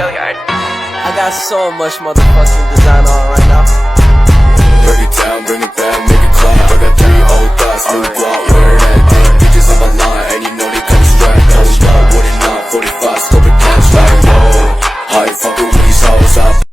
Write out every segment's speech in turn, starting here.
I got so much motherfucking design on right now. Break it down, bring it back, make it clap. I got 3 old thoughts, new guap, where that thing. Bitches on my line, and you know they come strapped. Hold up, what it not, 45, scope it cash like, whoa. How you fucking with these hoes up?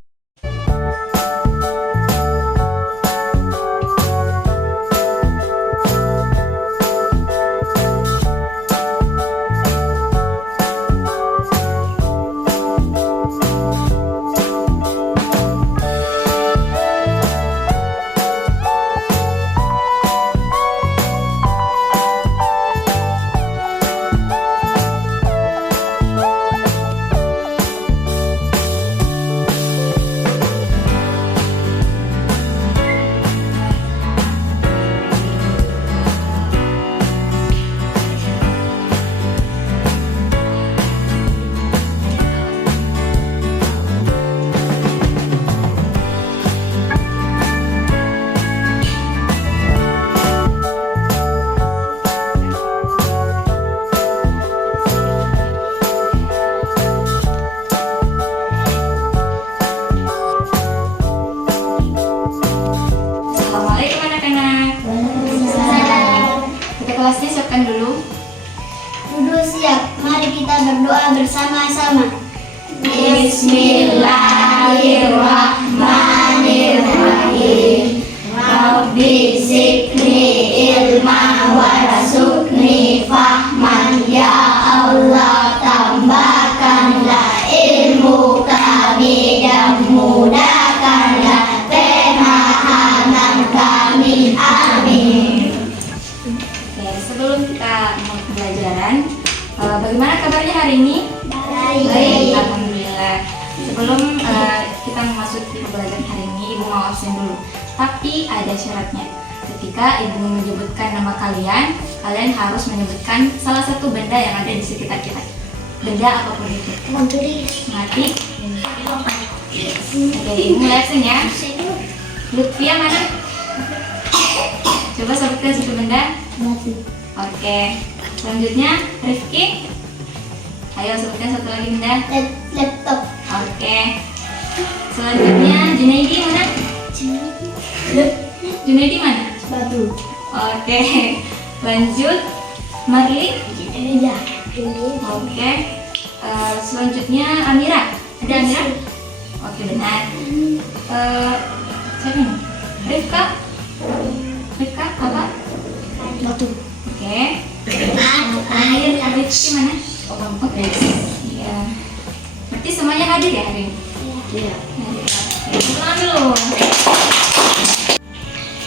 Assalamualaikum anak-anak. Kita kelasnya siapkan dulu. Duduk siap, mari kita berdoa bersama-sama. Bismillahirrahmanirrahim. Rabbi zidni ilma warzuqni fahman. Ya Allah, tambahkanlah ilmu kami dan mudahkanlah pemahaman kami. Amin. Oke, sebelum kita mulai pembelajaran, bagaimana kabarnya hari ini? Baik, alhamdulillah. Sebelum kita memasuki pembelajaran hari ini, Ibu mau absen dulu. Tapi ada syaratnya. Ketika Ibu menyebutkan nama kalian, kalian harus menyebutkan salah satu benda yang ada di sekitar kita. Benda apapun itu. Mati. Oke, Ibu mulai absen ya. Lutfia mana? Coba sebutkan satu benda. Oke. Selanjutnya Rifki. Ayo sebutkan satu lagi benda. Laptop. Oke. Selanjutnya Junaidi mana? Junaidi mana? Batu. Oke. Lanjut Marli. Iya. Oke. Selanjutnya Amira. Ada Amira? Oke, benar. Siapa ini? Rifka. Rifka apa? Batu. Oke. Akhir Rifki mana? Oke. Iya. Berarti semuanya hadir ya hari ini? Iya. Hadir. Oke, pulang dulu.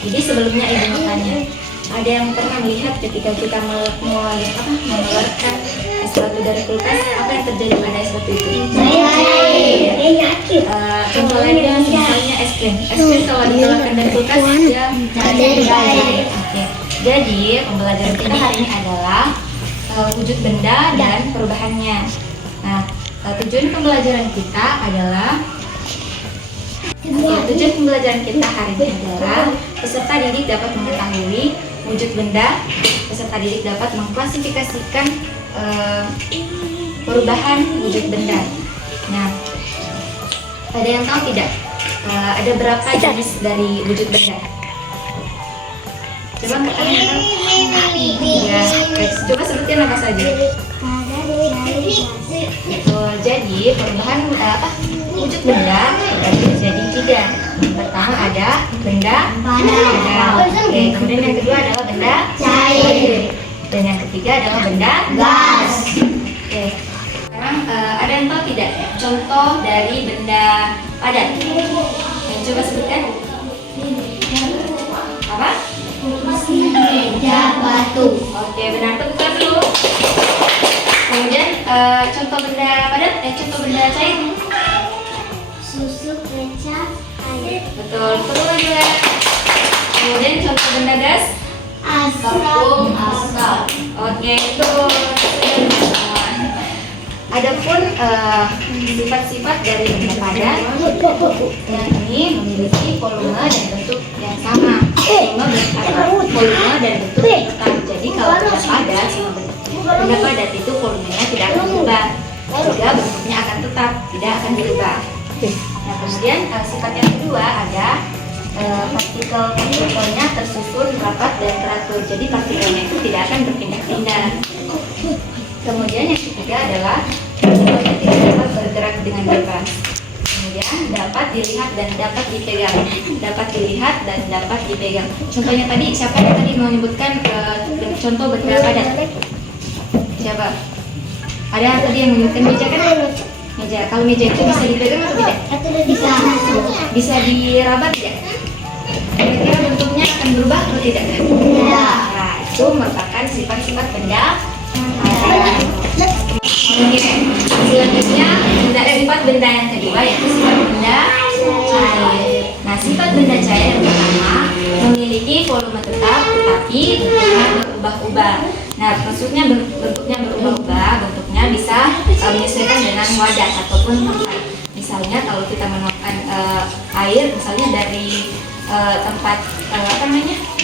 Jadi sebelumnya Ibu mau tanya, ada yang pernah melihat ketika kita mengeluarkan es batu dari kulkas, apa yang terjadi pada es batu itu? Contoh lainnya misalnya es krim. Es krim kalau dikeluarkan dari kulkas dia menjadi cair. Oke. Jadi pembelajaran kita hari ini adalah wujud benda dan perubahannya. Nah, tujuan pembelajaran kita adalah tujuan pembelajaran kita hari ini adalah peserta didik dapat mengetahui wujud benda, peserta didik dapat mengklasifikasikan perubahan wujud benda. Nah, ada yang tahu tidak? Ada berapa jenis dari wujud benda? Coba kalian tahu? Ya, coba sebutkan apa saja. Jadi perubahan wujud benda terbagi menjadi 3. Yang pertama ada benda padat. Oke, kemudian yang kedua adalah benda Cair. dan yang ketiga adalah benda Gas. Oke. Sekarang ada yang tahu tidak contoh dari benda padat? Yang coba sebutkan. Apa? Meja batu. Oke, benar, tepukan dulu. Kemudian contoh benda padat, contoh benda cair. Susu, kecap, air. Betul, betul lagi ya. Kemudian contoh benda gas. Asap. Asap. Oke, itu. Adapun sifat-sifat dari benda padat yang ini memiliki volume dan bentuk yang sama. Volume dan bentuk yang tetap. Jadi kalau benda padat benda padat itu volumenya tidak akan berubah, juga bentuknya akan tetap, tidak akan berubah. Nah, kemudian sifat yang kedua ada partikel-partikelnya tersusun rapat dan teratur. Jadi partikelnya itu tidak akan berpindah-pindah. Kemudian yang ketiga adalah partikelnya tidak dapat bergerak dengan bebas. Kemudian dapat dilihat dan dapat dipegang. Dapat dilihat dan dapat dipegang. Contohnya tadi, siapa yang tadi mau menyebutkan contoh benda padat? Siapa? Ada yang tadi yang menyebutkan meja kan? Meja. Kalau meja itu bisa dipegang atau tidak? Bisa. Bisa diraba tidak? Kira-kira bentuknya akan berubah atau tidak? Tidak. Nah, itu merupakan sifat-sifat benda padat. Selanjutnya sifat benda yang kedua yaitu sifat benda cair. Nah, sifat benda cair yang pertama memiliki volume tetap tetapi bentuknya berubah-ubah. Nah, maksudnya bentuknya berubah-ubah, bentuknya bisa menyesuaikan dengan wadah ataupun tempat. Misalnya kalau kita menuangkan air, misalnya dari tempat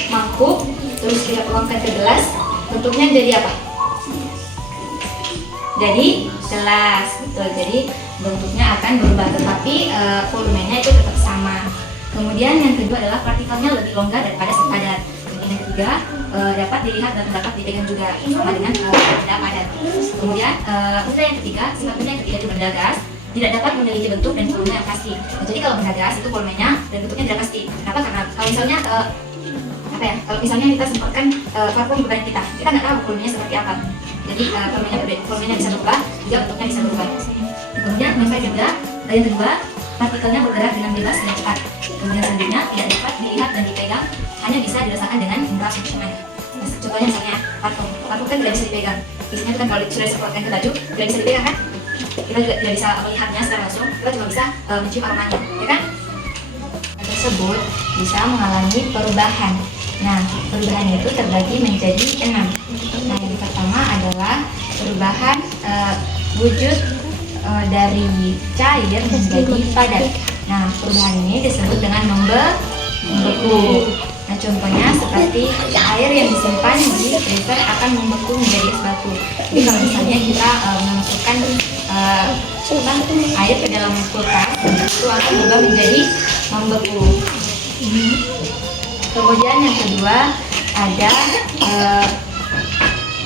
mangkuk, terus kita tuangkan ke gelas, bentuknya jadi apa? Jadi gelas, betul. Jadi bentuknya akan berubah, tetapi volumenya itu tetap sama. Kemudian yang kedua adalah partikelnya lebih longgar daripada sepadat. Kemudian yang ketiga dapat dilihat dan dapat dipegang juga, sama dengan benda padat. Kemudian benda yang ketiga, sifat benda yang ketiga itu benda gas, tidak dapat memiliki bentuk dan volume yang pasti. Jadi kalau benda gas itu volumenya dan bentuknya tidak pasti. Kenapa? Karena kalau misalnya kalau misalnya kita semprotkan parfum ke badan kita nggak tahu volumenya seperti apa. Jadi volumenya bisa berubah, juga bentuknya bisa berubah. Kemudian sampai juga yang kedua, partikelnya bergerak dengan bebas dan cepat. Kemudian selanjutnya tidak dapat dilihat dan dipegang, hanya bisa dirasakan dengan indera penciuman. Contohnya misalnya parfum kan tidak bisa dipegang. Biasanya kan kalau sudah disemprotkan ke baju tidak bisa dipegang kan? Kita juga tidak bisa melihatnya secara langsung, kita cuma bisa mencium aromanya, ya kan? Tersebut bisa mengalami perubahan. Nah, perubahan itu terbagi menjadi 6. Nah, yang pertama adalah perubahan wujud dari cair menjadi padat. Nah, perubahan ini disebut dengan membeku. Nah, contohnya seperti air yang disimpan di freezer akan membeku menjadi es batu. Jadi kalau misalnya kita memasukkan air ke dalam kulkas, itu akan berubah menjadi membeku. Kemudian yang kedua ada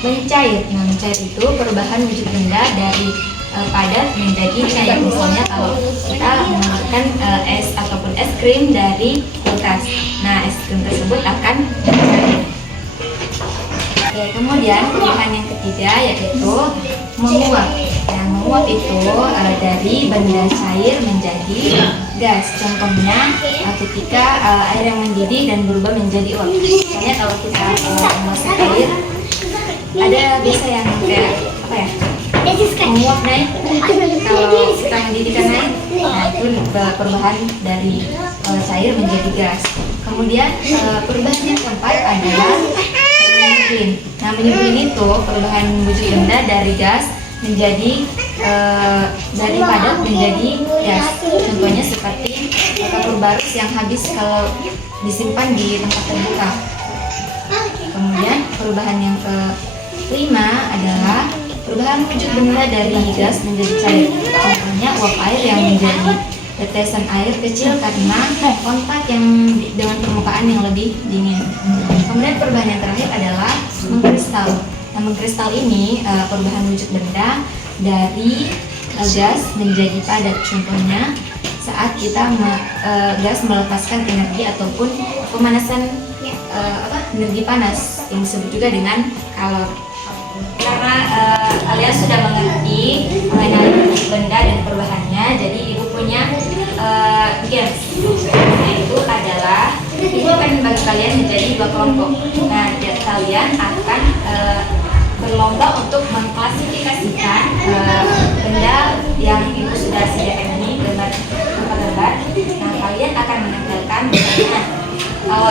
mencair. Nah, mencair itu perubahan wujud benda dari padat menjadi cair. Misalnya kalau kita memasukkan es ataupun es krim dari kulkas, nah es krim tersebut akan mencair. Oke, kemudian perubahan yang ketiga yaitu menguap. Nah, menguap itu dari benda cair menjadi gas. Contohnya ketika air yang mendidih dan berubah menjadi uap. Misalnya kalau kita memasak air, ada biasa yang kayak menguap naik. Kalau kita mendidihkan air, nah itu perubahan dari cair menjadi gas. Kemudian perubahan yang keempat adalah menyebulin. Nah, menyebulin itu perubahan wujud benda dari gas menjadi dari padat menjadi gas. Contohnya seperti kapur barus yang habis kalau disimpan di tempat terbuka. Kemudian perubahan yang kelima adalah perubahan wujud benda dari gas menjadi cair. Contohnya uap air yang menjadi tetesan air kecil karena kontak yang dengan permukaan yang lebih dingin. Kemudian perubahan yang terakhir adalah mengkristal. Nah, mengkristal ini perubahan wujud benda dari gas menjadi padat. Contohnya saat kita gas melepaskan energi ataupun pemanasan energi panas yang disebut juga dengan kalor. Karena kalian sudah mengerti mengenai benda dan perubahannya, jadi ibu punya games. Nah, itu adalah ibu akan membagi kalian menjadi 2 kelompok. Nah, kalian akan berlomba untuk mengklasifikasikan benda yang ibu sudah sediakan ini gambar-gambar. Nah, kalian akan menempelkan bendanya.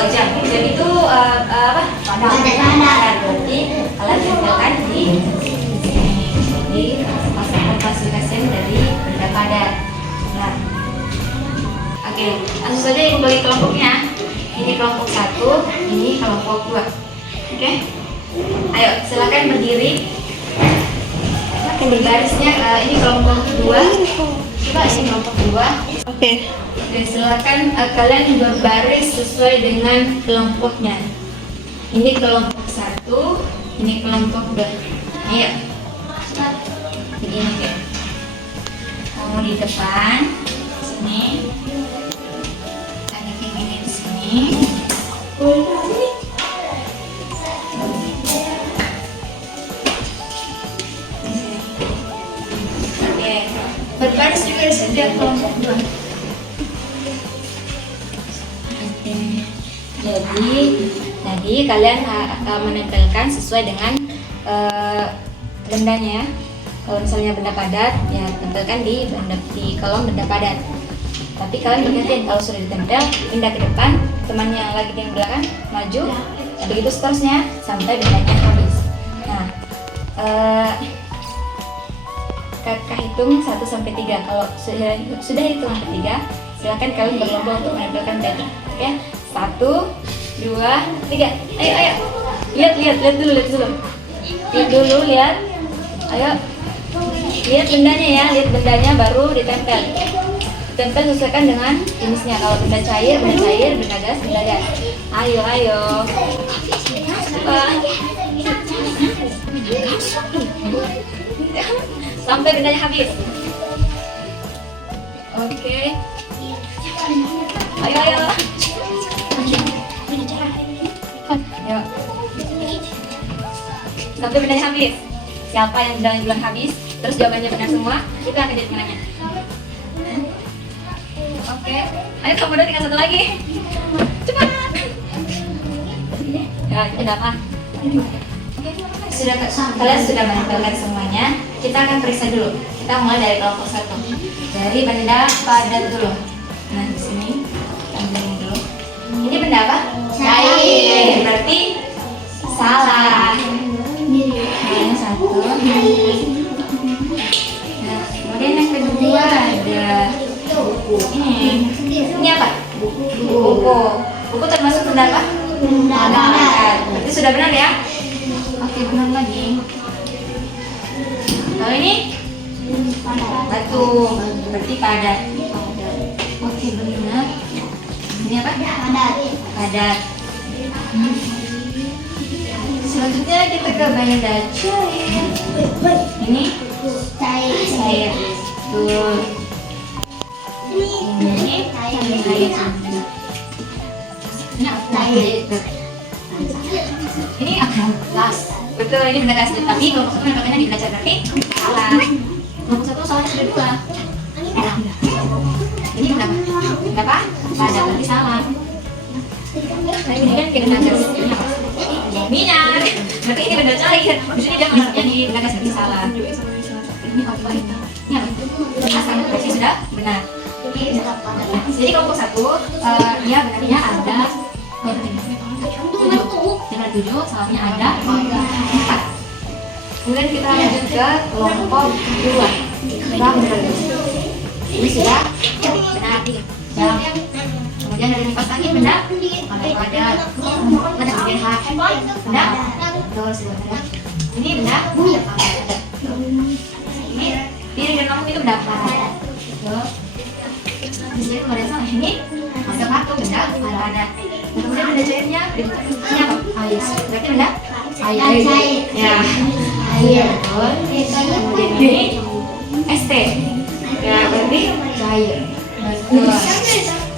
Jam itu padat. Berarti kalian tempelkan di klasifikasian dari benda padat. Nah, oke, langsung saja ibu bagi kelompoknya. Ini kelompok 1, ini kelompok 2. Oke, ayo silakan berdiri. Barisnya ini kelompok kedua. Coba ini kelompok kedua. Oke. Dan silakan kalian berbaris sesuai dengan kelompoknya. Ini kelompok 1, ini kelompok 2. Ayo. Begini deh. Kamu di depan, sini. Ada kayak gini di sini. Oke. Berbaris juga di setiap kelompok 2. Jadi kalian menempelkan sesuai dengan bendanya. Kalau misalnya benda padat, ya tempelkan di kolom benda padat. Tapi kalian bergantian, kalau sudah ditempel, pindah ke depan, temannya yang lagi di belakang maju, ya begitu seterusnya sampai bendanya habis. Nah, kakak hitung 1 sampai 3. Kalau sudah hitungan ketiga, silakan kalian berlomba untuk menempelkan benda. Oke, 1, 2, 3. Ayo. Lihat dulu. Lihat dulu. Ayo. Lihat bendanya ya, baru ditempel. Tempel sesuaikan dengan jenisnya. Kalau benda cair, benda gas. Ayo. Coba. Sampai bendanya habis. Oke. Ayo. Yuk. Sampai bendanya habis. Siapa yang bendanya duluan habis, terus jawabannya benar semua, itu akan jadi menangnya. Oke. Ayo kamu udah tinggal 1 lagi. Cepat. Ya, udah apa? Kalian sudah menempelkan semuanya. Kita akan periksa dulu. Kita mulai dari kelompok 1. Dari benda padat dulu. Nah, di sini ambilin dulu. Ini benda apa? Cair. Berarti salah. Yang 1. Nah, kemudian yang kedua ada buku. Ini apa? Buku termasuk benda apa? Benda padat. Berarti sudah benar ya? Oke, benar lagi. Kalau ini batu, berarti padat. Oke, benar. Ini apa? Padat. Selanjutnya kita ke benda cair. Ini cair. Tuh. Ini cair. Ini apa? Gas. Betul, ini benda gas. Tapi kelompok 1 namanya di benda cair, berarti salah. Kelompok 1 soalnya sudah 2. Ini benda apa? Benda apa? Padat, berarti salah. Ini kan benda gas. Minyak. Berarti ini benda cair. Di sini dia masuknya di benda gas, berarti salah. Ini apa ini? Ini apa? Asam, berarti sudah benar. Jadi kelompok 1, dia benarnya ada 7, salahnya ada 4. Kemudian kita lanjut ke kelompok 2. Ini sudah benar. Kemudian dari empat lagi benda padat. Kemudian benda betul sudah. Ini benda padat. Ini piring dan mangkuk itu benda padat. Di sini kemudian salah ini ada patung benda padat. Kemudian benda cairnya ini apa? Air. Berarti benda air. Ya. Air. Kemudian ini ST. Ya, berarti cair. Betul.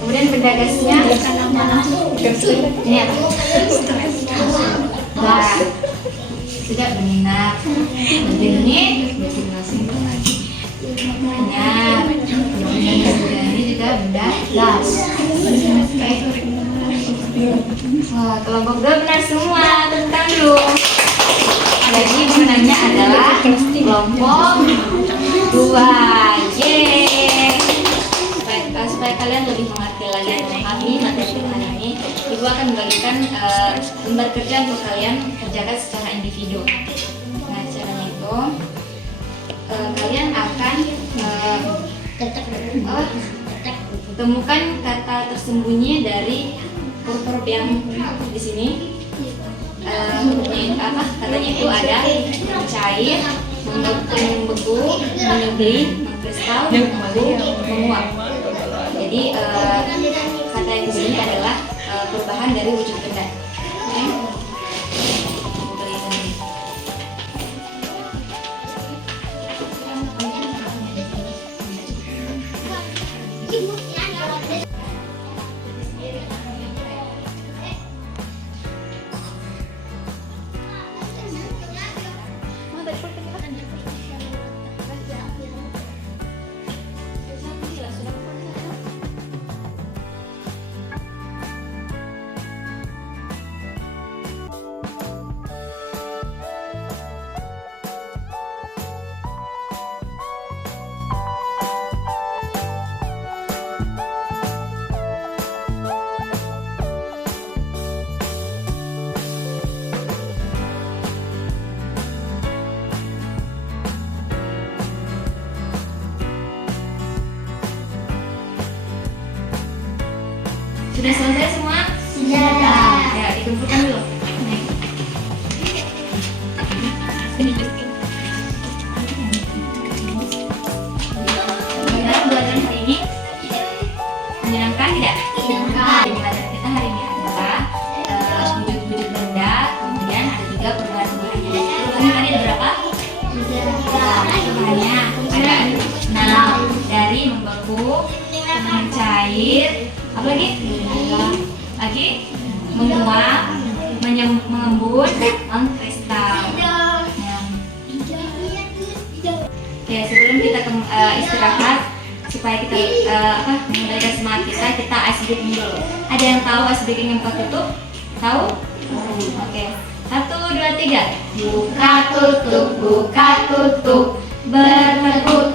Kemudian benda gasnya ini apa? Nah, sudah benar. Kemudian ini benar. Ini juga benda gas. Wah, kelompok 2 benar semua. Tentang dulu. Jadi pemenangnya adalah kelompok 2. Yeay. Supaya kalian lebih mengerti lagi memahami materi hari ini, Ibu akan membagikan lembar kerja untuk kalian kerjakan secara individu. Nah, caranya itu kalian akan temukan kata tersembunyi dari huruf-huruf yang di sini. Katanya itu ada cair, membeku, menyubli, mengkristal, membeku, menguap. Jadi kata yang di sini adalah perubahan dari wujud benda. Oke. Sudah selesai semua? Sudah. Ya, dikumpulkan dulu. Nih. Bagaimana pembelajaran hari ini? Menyenangkan tidak? Menyenangkan. Pembelajaran kita hari ini adalah wujud-wujud benda, kemudian ada juga perubahan-perubahannya. Perubahannya tadi ada berapa? Perubahannya ada 6, dari membeku, mencair, apa lagi? Lagi menguap, mengembun, mengkristal. Ya. Oke, sebelum kita istirahat supaya kita mengembalikan semangat kita ice breaking dulu. Ada yang tahu ice breaking yang buka tutup? Tahu? Oke. 1, 2, 3. Buka tutup, bertekuk